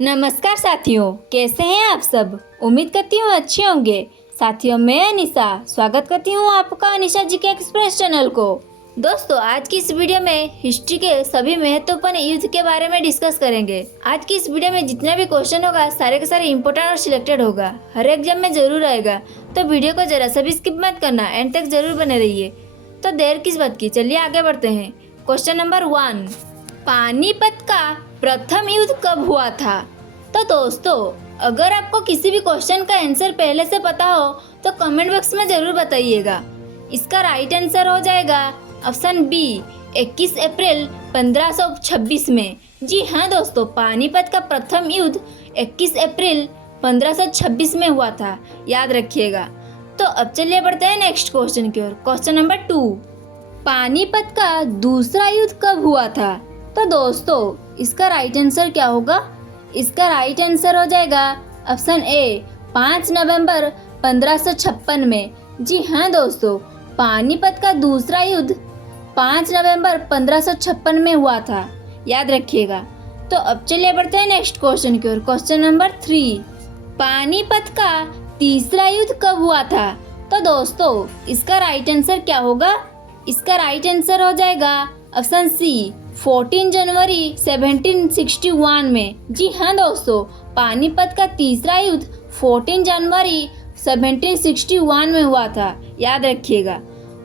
नमस्कार साथियों, कैसे हैं आप सब। उम्मीद करती हूँ अच्छे होंगे। साथियों, मैं अनिशा स्वागत करती हूँ आपका अनिशा जी के एक्सप्रेस चैनल को। दोस्तों, आज की इस वीडियो में हिस्ट्री के सभी महत्वपूर्ण युद्ध के बारे में डिस्कस करेंगे। आज की इस वीडियो में जितना भी क्वेश्चन होगा सारे के सारे इंपॉर्टेंट और सिलेक्टेड होगा, हर एग्जाम में जरूर आएगा। तो वीडियो को जरा सा भी स्किप मत करना, एंड तक जरूर बने रहिए। तो देर किस बात की, चलिए आगे बढ़ते हैं। क्वेश्चन नंबर 1, पानीपत का प्रथम युद्ध कब हुआ था। तो दोस्तों, अगर आपको किसी भी क्वेश्चन का आंसर पहले से पता हो तो कमेंट बॉक्स में जरूर बताइएगा। इसका राइट आंसर हो जाएगा ऑप्शन बी, 21 अप्रैल 1526 में। जी हाँ दोस्तों, पानीपत का प्रथम युद्ध 21 अप्रैल 1526 में हुआ था, याद रखिएगा। तो अब चलिए बढ़ते हैं नेक्स्ट क्वेश्चन की ओर। क्वेश्चन नंबर 2, पानीपत का दूसरा युद्ध कब हुआ था। तो दोस्तों, इसका राइट आंसर क्या होगा। इसका राइट आंसर हो जाएगा ऑप्शन ए, 5 नवंबर 1556 में। जी हाँ दोस्तों, पानीपत का दूसरा युद्ध 5 नवंबर 1556 में हुआ था, याद रखिएगा। तो अब चलिए बढ़ते हैं नेक्स्ट क्वेश्चन की ओर। क्वेश्चन नंबर 3, पानीपत का तीसरा युद्ध कब हुआ था। तो दोस्तों, इसका राइट आंसर क्या होगा। इसका राइट आंसर हो जाएगा ऑप्शन सी, 14 जनवरी 1761 में। जी हाँ दोस्तों, पानीपत का तीसरा युद्ध 14 जनवरी 1761 में हुआ था, याद रखिएगा।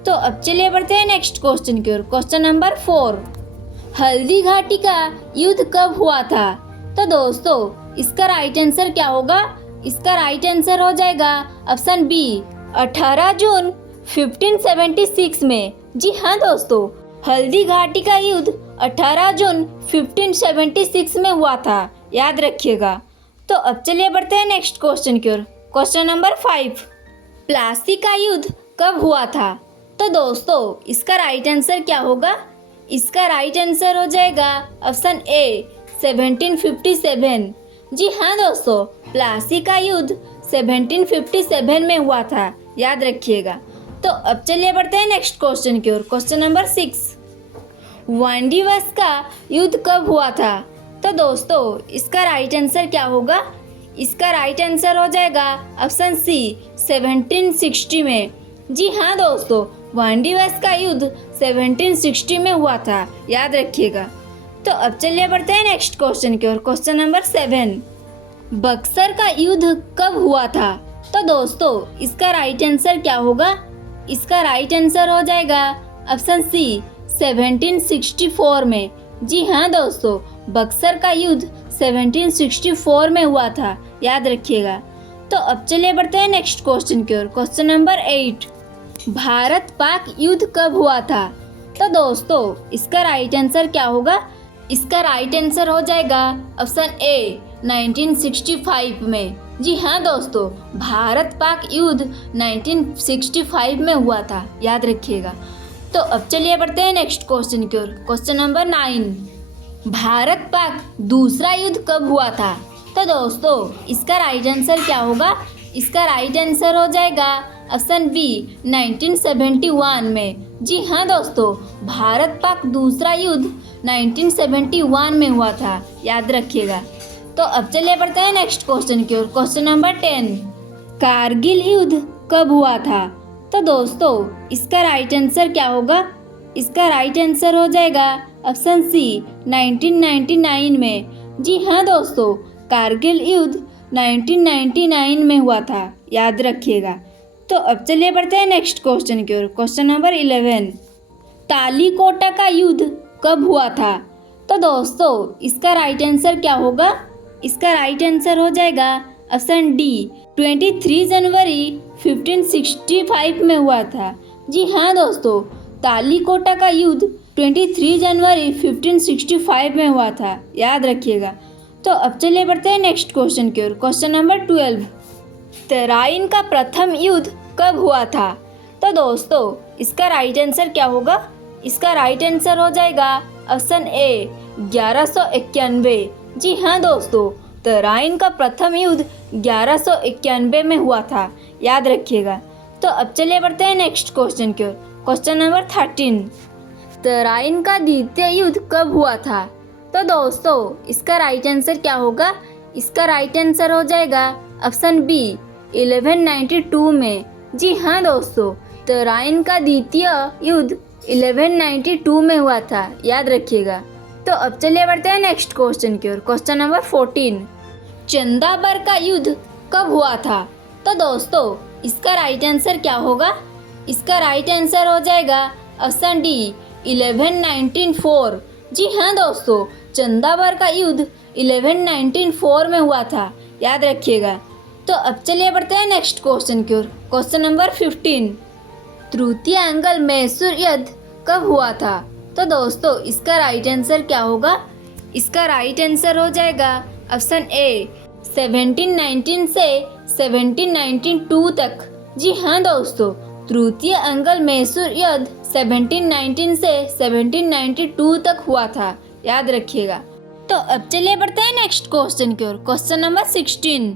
तो अब चलिए बढ़ते हैं नेक्स्ट क्वेश्चन की ओर। क्वेश्चन नंबर 4, हल्दी घाटी का युद्ध कब हुआ था। तो दोस्तों, इसका राइट आंसर क्या होगा। इसका राइट आंसर हो जाएगा ऑप्शन बी, 18 जून 1576 में। जी हाँ दोस्तों, हल्दी घाटी का युद्ध 18 जून 1576 में हुआ था, याद रखिएगा। तो अब चलिए बढ़ते हैं नेक्स्ट क्वेश्चन की ओर। क्वेश्चन नंबर 5, प्लासी का युद्ध कब हुआ था। तो दोस्तों, इसका राइट आंसर क्या होगा। इसका राइट आंसर हो जाएगा ऑप्शन ए, 1757। जी हाँ दोस्तों, प्लासी का युद्ध 1757 में हुआ था, याद रखिएगा। तो अब चलिए बढ़ते हैं नेक्स्ट क्वेश्चन की ओर। क्वेश्चन नंबर 6, वांडीवस का युद्ध कब हुआ था। तो दोस्तों, इसका राइट आंसर क्या होगा। इसका राइट आंसर हो जाएगा ऑप्शन सी, 1760 में। जी हाँ दोस्तों, वांडीवस का युद्ध 1760 में हुआ था, याद रखिएगा। तो अब चलिए बढ़ते हैं नेक्स्ट क्वेश्चन की ओर। क्वेश्चन नंबर 7, बक्सर का युद्ध कब हुआ था। तो दोस्तों, इसका राइट आंसर क्या होगा। इसका राइट आंसर हो जाएगा ऑप्शन सी, 1764 में। जी हाँ दोस्तों, बक्सर का युद्ध 1764 में हुआ था, याद रखिएगा। तो अब चलिए बढ़ते हैं नेक्स्ट क्वेश्चन की ओर। क्वेश्चन नंबर 8, भारत पाक युद्ध कब हुआ था। तो दोस्तों, इसका राइट आंसर क्या होगा। इसका राइट आंसर हो जाएगा ऑप्शन ए, 1965 में। जी हाँ दोस्तों, भारत पाक युद्ध 1965 में हुआ था, याद रखिएगा। तो अब चलिए बढ़ते हैं नेक्स्ट क्वेश्चन की ओर। क्वेश्चन नंबर 9, भारत पाक दूसरा युद्ध कब हुआ था। तो दोस्तों, इसका राइट आंसर क्या होगा। इसका राइट आंसर हो जाएगा ऑप्शन बी, 1971 में। जी हाँ दोस्तों, भारत पाक दूसरा युद्ध 1971 में हुआ था, याद रखिएगा। तो अब चलिए बढ़ते हैं नेक्स्ट क्वेश्चन की ओर। क्वेश्चन नंबर 10, कारगिल युद्ध कब हुआ था। तो दोस्तों, इसका राइट आंसर क्या होगा। इसका राइट आंसर हो जाएगा ऑप्शन सी, 1999 में। जी हाँ दोस्तों, कारगिल युद्ध 1999 में हुआ था, याद रखिएगा। तो अब चलिए बढ़ते हैं नेक्स्ट क्वेश्चन की ओर। क्वेश्चन नंबर 11, तालीकोटा का युद्ध कब हुआ था। तो दोस्तों, इसका राइट आंसर क्या होगा। इसका राइट आंसर हो जाएगा ऑप्शन डी, 23 जनवरी 1565 में हुआ था। जी हाँ दोस्तों, तालीकोटा का युद्ध 23 जनवरी 1565 में हुआ था, याद रखिएगा। तो अब चलिए बढ़ते हैं नेक्स्ट क्वेश्चन की ओर। क्वेश्चन नंबर 12, तराइन का प्रथम युद्ध कब हुआ था। तो दोस्तों, इसका राइट आंसर क्या होगा। इसका राइट आंसर हो जाएगा ऑप्शन ए, 1191। जी हाँ दोस्तों, तराइन का प्रथम युद्ध 1191 में हुआ था, याद रखिएगा। तो अब चलिए बढ़ते हैं नेक्स्ट क्वेश्चन की ओर। क्वेश्चन नंबर 13, तराइन का द्वितीय युद्ध कब हुआ था। तो दोस्तों, इसका राइट आंसर क्या होगा। इसका राइट आंसर हो जाएगा ऑप्शन बी 1192 में। जी हाँ दोस्तों, तराइन का द्वितीय युद्ध 1192 में हुआ था, याद रखिएगा। तो अब चलिए बढ़ते हैं नेक्स्ट क्वेश्चन की ओर। क्वेश्चन नंबर 14, चंदाबर का युद्ध कब हुआ था? तो दोस्तों इसका राइट आंसर क्या होगा? इसका राइट आंसर हो जाएगा ऑप्शन डी 1194। जी हाँ दोस्तों, चंदाबर का युद्ध 1194 में हुआ था, याद रखिएगा। तो अब चलिए बढ़ते हैं नेक्स्ट क्वेश्चन की ओर। क्वेश्चन नंबर 15, तृतीय अंगल मैसूर युद्ध कब हुआ था? तो दोस्तों इसका राइट आंसर क्या होगा? इसका राइट आंसर हो जाएगा ऑप्शन ए 1719 से 1792 तक। जी हाँ दोस्तों, तृतीय अंगल मैसूर युद्ध 1719 से 1792 तक हुआ था, याद रखिएगा। तो अब चलिए बढ़ते हैं नेक्स्ट क्वेश्चन की ओर। क्वेश्चन नंबर 16,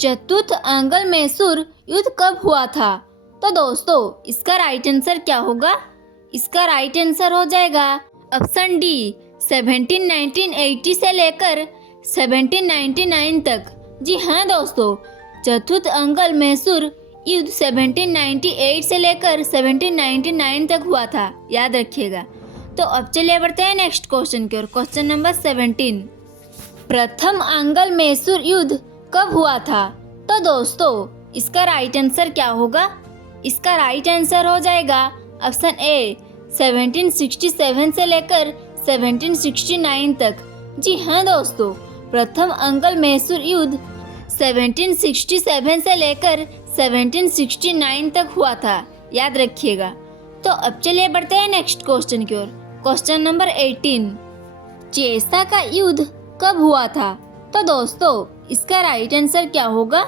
चतुर्थ अंगल मैसूर युद्ध कब हुआ था? तो दोस्तों इसका राइट आंसर क्या होगा? इसका राइट आंसर हो जाएगा ऑप्शन डी 1780 से लेकर 1799 तक। जी हाँ दोस्तों, चतुर्थ अंगल मैसूर युद्ध 1798 से लेकर 1799 तक हुआ था, याद रखिएगा। तो अब चलिए बढ़ते हैं नेक्स्ट क्वेश्चन की ओर। क्वेश्चन नंबर 17, प्रथम अंगल मैसूर युद्ध कब हुआ था? तो दोस्तों इसका राइट आंसर क्या होगा? इसका राइट आंसर हो जाएगा ऑप्शन ए 1767 से लेकर 1769 तक। जी हाँ दोस्तों, प्रथम अंगल मैसूर युद्ध 1767 से लेकर 1769 तक हुआ था, याद रखिएगा। तो अब चलिए बढ़ते हैं नेक्स्ट क्वेश्चन की ओर। क्वेश्चन नंबर 18, चेसा का युद्ध कब हुआ था? तो दोस्तों इसका राइट आंसर क्या होगा?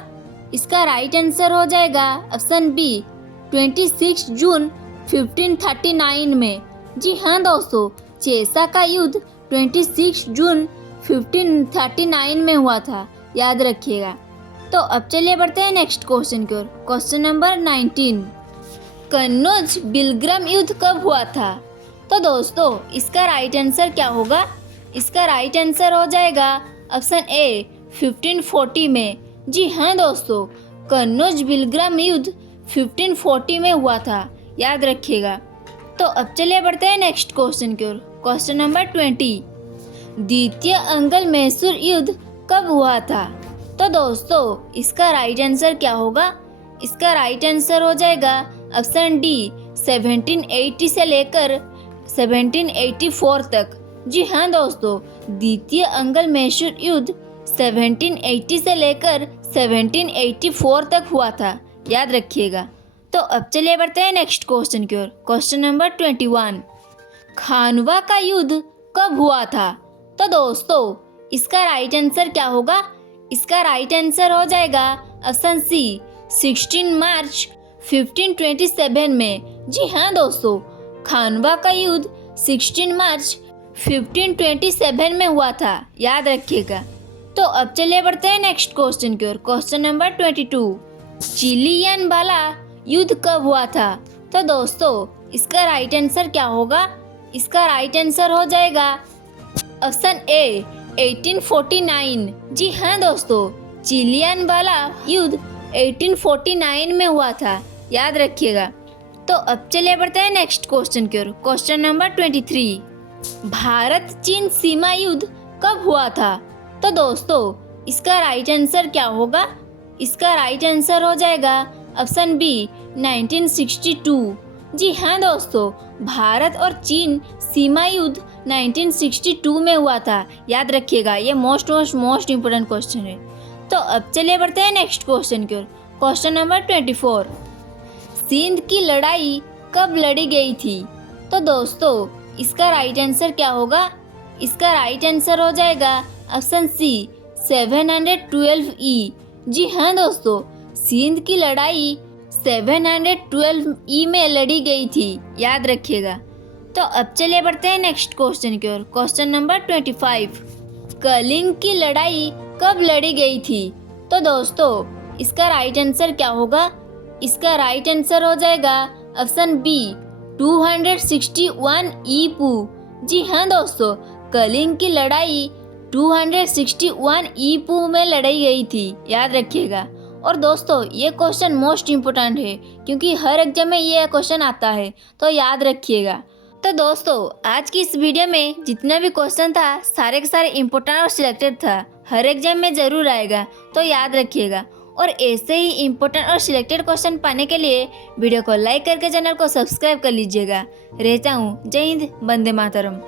इसका राइट आंसर हो जाएगा ऑप्शन बी 26 जून 1539 में। जी हाँ दोस्तों, चेसा का युद्ध 26 जून 1539 में हुआ था, याद रखिएगा। तो अब चलिए बढ़ते हैं नेक्स्ट क्वेश्चन की ओर। क्वेश्चन नंबर 19, कन्नौज बिलग्राम युद्ध कब हुआ था? तो दोस्तों इसका राइट आंसर क्या होगा? इसका राइट आंसर हो जाएगा ऑप्शन ए 1540 में। जी हाँ दोस्तों, कन्नौज बिलग्राम युद्ध 1540 में हुआ था, याद रखिएगा। तो अब चलिए बढ़ते हैं नेक्स्ट क्वेश्चन की ओर। क्वेश्चन नंबर 20, द्वितीय अंगल मैसूर युद्ध कब हुआ था? तो दोस्तों इसका राइट आंसर क्या होगा? इसका राइट आंसर हो जाएगा ऑप्शन डी 1780 से लेकर 1784 तक। जी हाँ दोस्तों, द्वितीय अंगल मैसूर युद्ध 1780 से लेकर 1784 तक हुआ था, याद रखिएगा। तो अब चलिए बढ़ते हैं नेक्स्ट क्वेश्चन की ओर। क्वेश्चन नंबर 21, खानवा का युद्ध कब हुआ था? तो दोस्तों इसका राइट आंसर क्या होगा? इसका राइट आंसर हो जाएगा ऑप्शन सी 16 मार्च 1527 में। जी हाँ दोस्तों, खानवा का युद्ध 16 मार्च 1527 में हुआ था, याद रखिएगा। तो अब चलिए बढ़ते हैं नेक्स्ट क्वेश्चन की ओर। क्वेश्चन नंबर 22, चिलियन वाला युद्ध कब हुआ था? तो दोस्तों इसका राइट आंसर क्या होगा? इसका राइट आंसर हो जाएगा ऑप्शन ए 1849। जी हाँ दोस्तों, चिलियन वाला युद्ध 1849 में हुआ था, याद रखिएगा। तो अब चलिए बढ़ते हैं नेक्स्ट क्वेश्चन की ओर। क्वेश्चन नंबर 23, भारत चीन सीमा युद्ध कब हुआ था? तो दोस्तों इसका राइट आंसर क्या होगा? इसका राइट आंसर हो जाएगा ऑप्शन बी 1962। जी हाँ दोस्तों, भारत और चीन सीमा युद्ध 1962 में हुआ था, याद रखिएगा। ये मोस्ट इम्पोर्टेंट क्वेश्चन है। तो अब चलिए बढ़ते हैं नेक्स्ट क्वेश्चन की ओर। क्वेश्चन नंबर 24, सिंध की लड़ाई कब लड़ी गई थी? तो दोस्तों इसका राइट आंसर क्या होगा? इसका राइट आंसर हो जाएगा ऑप्शन सी 712 ई। जी हाँ दोस्तों, सिंध की लड़ाई 712 ई में लड़ी गई थी, याद रखिएगा। तो अब चलिए बढ़ते हैं नेक्स्ट क्वेश्चन की ओर। क्वेश्चन नंबर 25, कलिंग की लड़ाई कब लड़ी गई थी? तो दोस्तों इसका राइट आंसर क्या होगा? इसका राइट आंसर हो जाएगा ऑप्शन बी 261 ईपू। जी हाँ दोस्तों, कलिंग की लड़ाई 261 ईपू में लड़ाई गई थी, याद रखिएगा। और दोस्तों ये क्वेश्चन मोस्ट इम्पोर्टेंट है क्योंकि हर एग्जाम में ये क्वेश्चन आता है, तो याद रखिएगा। तो दोस्तों आज की इस वीडियो में जितना भी क्वेश्चन था सारे के सारे इम्पोर्टेंट और सिलेक्टेड था, हर एग्जाम में ज़रूर आएगा, तो याद रखिएगा। और ऐसे ही इम्पोर्टेंट और सिलेक्टेड क्वेश्चन पाने के लिए वीडियो को लाइक करके चैनल को सब्सक्राइब कर लीजिएगा। रहता हूँ, जय हिंद, वंदे मातरम।